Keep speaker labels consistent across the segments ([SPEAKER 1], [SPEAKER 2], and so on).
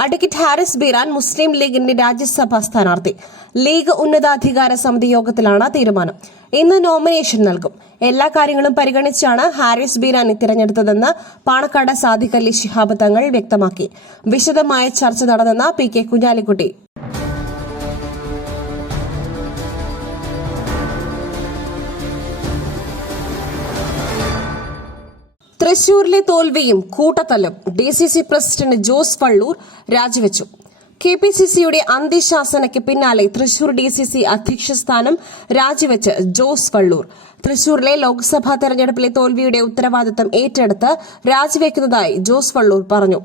[SPEAKER 1] advocate Haris Beeran Muslim ലീഗിന്റെ രാജ്യസഭാ സ്ഥാനാർത്ഥി. League ഉന്നതാധികാര സമിതി യോഗത്തിലാണ് തീരുമാനം. ഇന്ന് നോമിനേഷൻ നൽകും. എല്ലാ കാര്യങ്ങളും പരിഗണിച്ചാണ് ഹാരിസ് ബീരാനെ തിരഞ്ഞെടുത്തതെന്ന് പാണക്കാട് സാദിഖ് അലി ശിഹാബ് തങ്ങൾ വ്യക്തമാക്കി. വിശദമായ ചർച്ച നടന്നെന്ന് പി കെ കുഞ്ഞാലിക്കുട്ടി. തൃശൂരിലെ തോൽവിയും കൂട്ടത്തല്ലും. D C C president Jose Vallur രാജിവെച്ചു. കെ പി സി സിയുടെ അന്ത്യശാസനയ്ക്ക് പിന്നാലെ തൃശൂർ ഡി സി സി അധ്യക്ഷ സ്ഥാനം രാജിവെച്ച് ജോസ് വള്ളൂർ. തൃശൂരിലെ ലോക്സഭാ തെരഞ്ഞെടുപ്പിലെ തോൽവിയുടെ ഉത്തരവാദിത്തം ഏറ്റെടുത്ത് രാജിവെക്കുന്നതായി ജോസ് വള്ളൂർ പറഞ്ഞു.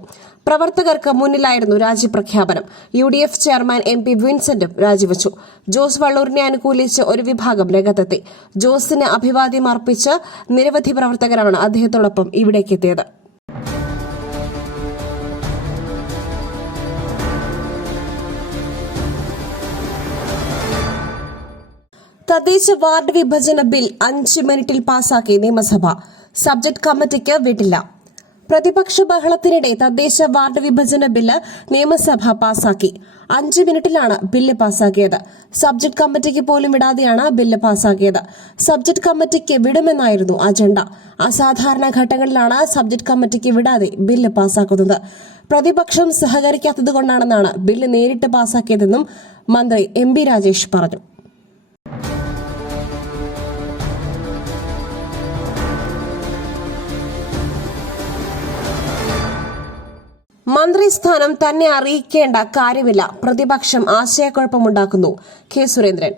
[SPEAKER 1] പ്രവർത്തകർക്ക് മുന്നിലായിരുന്നു രാജിപ്രഖ്യാപനം U D F chairman M P വിൻസെന്റും രാജിവെച്ചു. ജോസ് വള്ളൂരിനെ അനുകൂലിച്ച് ഒരു വിഭാഗം രംഗത്തെത്തി. ജോസിന് അഭിവാദ്യം അർപ്പിച്ച് നിരവധി പ്രവർത്തകരാണ് അദ്ദേഹത്തോടൊപ്പം ഇവിടേക്കെത്തിയത്. തദ്ദേശ വാർഡ് വിഭജന ബിൽ അഞ്ച് മിനിറ്റിൽ പാസാക്കി നിയമസഭ. സബ്ജക്ട് കമ്മിറ്റിക്ക് വിട്ടില്ല പ്രതിപക്ഷ ബഹളത്തിനിടെ തദ്ദേശ വാർഡ് വിഭജന ബില്ല് നിയമസഭ പാസാക്കി. അഞ്ച് മിനിറ്റിലാണ് ബില്ല് പാസാക്കിയത്. സബ്ജക്ട് കമ്മിറ്റിക്ക് പോലും വിടാതെയാണ് ബില്ല് പാസാക്കിയത്. സബ്ജക്ട് കമ്മിറ്റിക്ക് വിടുമെന്നായിരുന്നു അജണ്ട. അസാധാരണ ഘട്ടങ്ങളിലാണ് സബ്ജക്ട് കമ്മിറ്റിക്ക് വിടാതെ ബില്ല് പാസാക്കുന്നത്. പ്രതിപക്ഷം സഹകരിക്കാത്തതുകൊണ്ടാണെന്നാണ് ബില്ല് നേരിട്ട് പാസാക്കിയതെന്നും മന്ത്രി എം രാജേഷ് പറഞ്ഞു. മന്ത്രിസ്ഥാനം തന്നെ അറിയിക്കേണ്ട കാര്യമില്ല. പ്രതിപക്ഷം ആശയക്കുഴപ്പമുണ്ടാക്കുന്നു. കെ സുരേന്ദ്രൻ.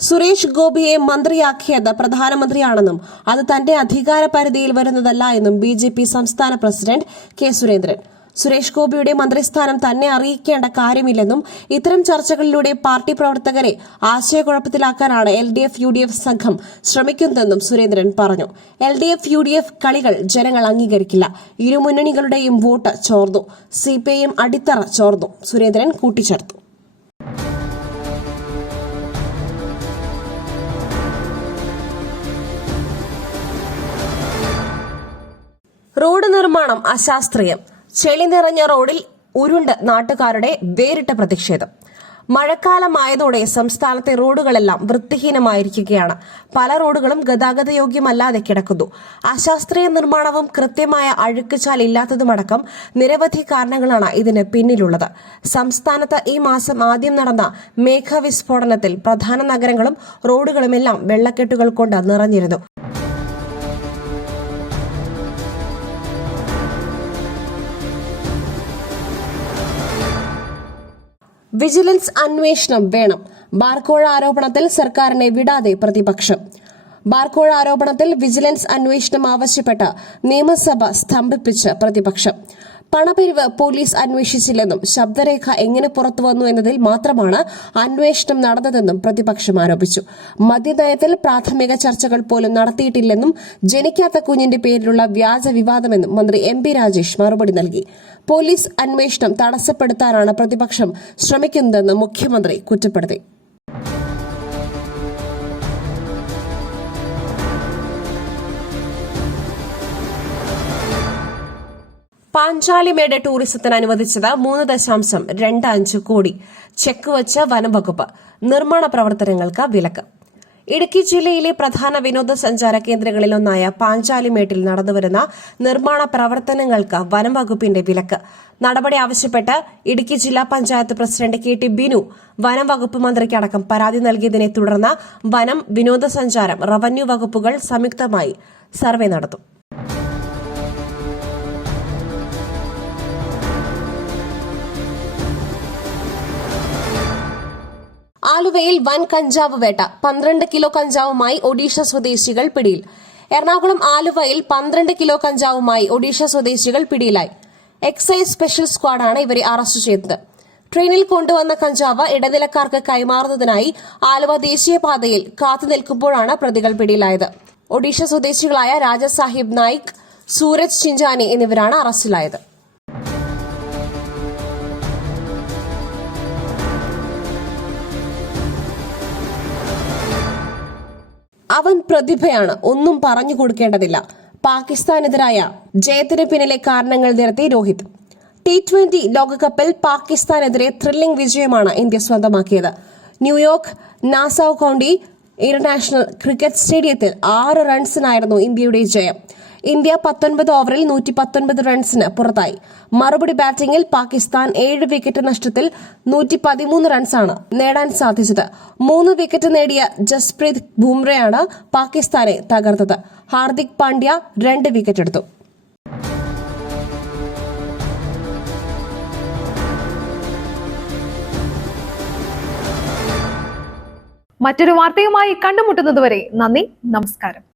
[SPEAKER 1] സുരേഷ് ഗോപിയെ മന്ത്രിയാക്കിയത് പ്രധാനമന്ത്രിയാണെന്നും അത് തന്റെ അധികാര പരിധിയിൽ വരുന്നതല്ല എന്നും ബി സംസ്ഥാന പ്രസിഡന്റ് കെ സുരേന്ദ്രൻ. സുരേഷ് ഗോപിയുടെ മന്ത്രിസ്ഥാനം തന്നെ അറിയിക്കേണ്ട കാര്യമില്ലെന്നും ഇത്തരം ചർച്ചകളിലൂടെ പാർട്ടി പ്രവർത്തകരെ ആശയക്കുഴപ്പത്തിലാക്കാനാണ് L D F U D F സംഘം ശ്രമിക്കുന്നതെന്നും സുരേന്ദ്രൻ പറഞ്ഞു. L D F U D F കളികൾ ജനങ്ങൾ അംഗീകരിക്കില്ല. ഇരുമുന്നണികളുടെയും വോട്ട് ചോർന്നു. സി പി ഐ എം അടിത്തറ ചോർന്നു. സുരേന്ദ്രൻ കൂട്ടിച്ചേർത്തു. റോഡ് നിർമ്മാണം അശാസ്ത്രീയം. ചെളി നിറഞ്ഞ റോഡിൽ ഉരുണ്ട് നാട്ടുകാരുടെ വേറിട്ട പ്രതിഷേധം. മഴക്കാലമായതോടെ സംസ്ഥാനത്തെ റോഡുകളെല്ലാം വൃത്തിഹീനമായിരിക്കുകയാണ്. പല റോഡുകളും ഗതാഗതയോഗ്യമല്ലാതെ കിടക്കുന്നു. അശാസ്ത്രീയ നിർമ്മാണവും കൃത്യമായ അഴുക്കുചാൽ ഇല്ലാത്തതുമടക്കം നിരവധി കാരണങ്ങളാണ് ഇതിന് പിന്നിലുള്ളത്. സംസ്ഥാനത്ത് ഈ മാസം ആദ്യം നടന്ന മേഘവിസ്ഫോടനത്തിൽ പ്രധാന നഗരങ്ങളും റോഡുകളുമെല്ലാം വെള്ളക്കെട്ടുകൾ കൊണ്ട് നിറഞ്ഞിരുന്നു. വിജിലൻസ് അന്വേഷണം വേണം. ബാർക്കോഴ ആരോപണത്തിൽ സർക്കാരിനെ വിടാതെ പ്രതിപക്ഷം. ബാർക്കോഴ ആരോപണത്തിൽ വിജിലൻസ് അന്വേഷണം ആവശ്യപ്പെട്ട് നിയമസഭ സ്തംഭിപ്പിച്ച് പ്രതിപക്ഷം. പണപിരിവ് പോലീസ് അന്വേഷിച്ചില്ലെന്നും ശബ്ദരേഖ എങ്ങനെ പുറത്തുവന്നു എന്നതിൽ മാത്രമാണ് അന്വേഷണം നടന്നതെന്നും പ്രതിപക്ഷം ആരോപിച്ചു. മദ്യനയത്തിൽ പ്രാഥമിക ചർച്ചകൾ പോലും നടത്തിയിട്ടില്ലെന്നും ജനിക്കാത്ത കുഞ്ഞിന്റെ പേരിലുള്ള വ്യാജ വിവാദമെന്നും മന്ത്രി എം പി രാജേഷ് മറുപടി നൽകി. പോലീസ് അന്വേഷണം തടസ്സപ്പെടുത്താനാണ് പ്രതിപക്ഷം ശ്രമിക്കുന്നതെന്ന് മുഖ്യമന്ത്രി കുറ്റപ്പെടുത്തി. പാഞ്ചാലിമേട് ടൂറിസത്തിന് അനുവദിച്ചത് മൂന്ന് ദശാംശം രണ്ട് അഞ്ച് കോടി. ചെക്ക് വച്ച് വനംവകുപ്പ് നിർമ്മാണ പ്രവർത്തനങ്ങൾക്ക് വിലക്ക്. ഇടുക്കി ജില്ലയിലെ പ്രധാന വിനോദസഞ്ചാര കേന്ദ്രങ്ങളിലൊന്നായ പാഞ്ചാലിമേട്ടിൽ നടന്നുവരുന്ന നിർമ്മാണ പ്രവർത്തനങ്ങൾക്ക് വനംവകുപ്പിന്റെ വിലക്ക്. നടപടി ആവശ്യപ്പെട്ട് ഇടുക്കി ജില്ലാ panchayat president K T Binu വനംവകുപ്പ് മന്ത്രിക്കടക്കം പരാതി നൽകിയതിനെ തുടർന്ന് വനം വിനോദസഞ്ചാരം റവന്യൂ വകുപ്പുകൾ സംയുക്തമായി സർവേ നടത്തും. ആലുവയിൽ വൻ കഞ്ചാവ് വേട്ട. പന്ത്രണ്ട് കിലോ കഞ്ചാവുമായി ഒഡീഷ സ്വദേശികൾ പിടിയിൽ. എറണാകുളം ആലുവയിൽ പന്ത്രണ്ട് കിലോ കഞ്ചാവുമായി ഒഡീഷ സ്വദേശികൾ പിടിയിലായി. എക്സൈസ് സ്പെഷ്യൽ സ്ക്വാഡാണ് ഇവരെ അറസ്റ്റ് ചെയ്തത്. ട്രെയിനിൽ കൊണ്ടുവന്ന കഞ്ചാവ് ഇടനിലക്കാർക്ക് കൈമാറുന്നതിനായി ആലുവ ദേശീയപാതയിൽ കാത്തു നിൽക്കുമ്പോഴാണ് പ്രതികൾ പിടിയിലായത്. ഒഡീഷ സ്വദേശികളായ രാജസാഹിബ് നായിക് സൂരജ് ചിഞ്ചാനി എന്നിവരാണ് അറസ്റ്റിലായത്. അവൻ പ്രതിഭയാണ്. ഒന്നും പറഞ്ഞു കൊടുക്കേണ്ടതില്ല. പാകിസ്ഥാനെതിരായ ജയത്തിന് പിന്നിലെ കാരണങ്ങൾ നിരത്തി രോഹിത്. ടി ട്വന്റി ലോകകപ്പിൽ പാകിസ്ഥാനെതിരെ ത്രില്ലിംഗ് വിജയമാണ് ഇന്ത്യ സ്വന്തമാക്കിയത്. New York Nassau county international cricket സ്റ്റേഡിയത്തിൽ ആറ് റൺസിനായിരുന്നു ഇന്ത്യയുടെ ജയം. ഇന്ത്യ പത്തൊൻപത് ഓവറിൽ നൂറ്റി പത്തൊൻപത് റൺസിന് പുറത്തായി. മറുപടി ബാറ്റിംഗിൽ പാകിസ്ഥാൻ ഏഴ് വിക്കറ്റ് നഷ്ടത്തിൽ നൂറ്റി പതിമൂന്ന് റൺസാണ് നേടാൻ സാധിച്ചത്. മൂന്ന് വിക്കറ്റ് നേടിയ ജസ്പ്രീത് ബുംറയാണ് പാകിസ്ഥാനെ തകർത്തത്. ഹാർദിക് പാണ്ഡ്യ രണ്ട് വിക്കറ്റ് എടുത്തു
[SPEAKER 2] മറ്റൊരു വാർത്തയുമായി കണ്ടുമുട്ടുന്നതുവരെ നന്ദി നമസ്കാരം.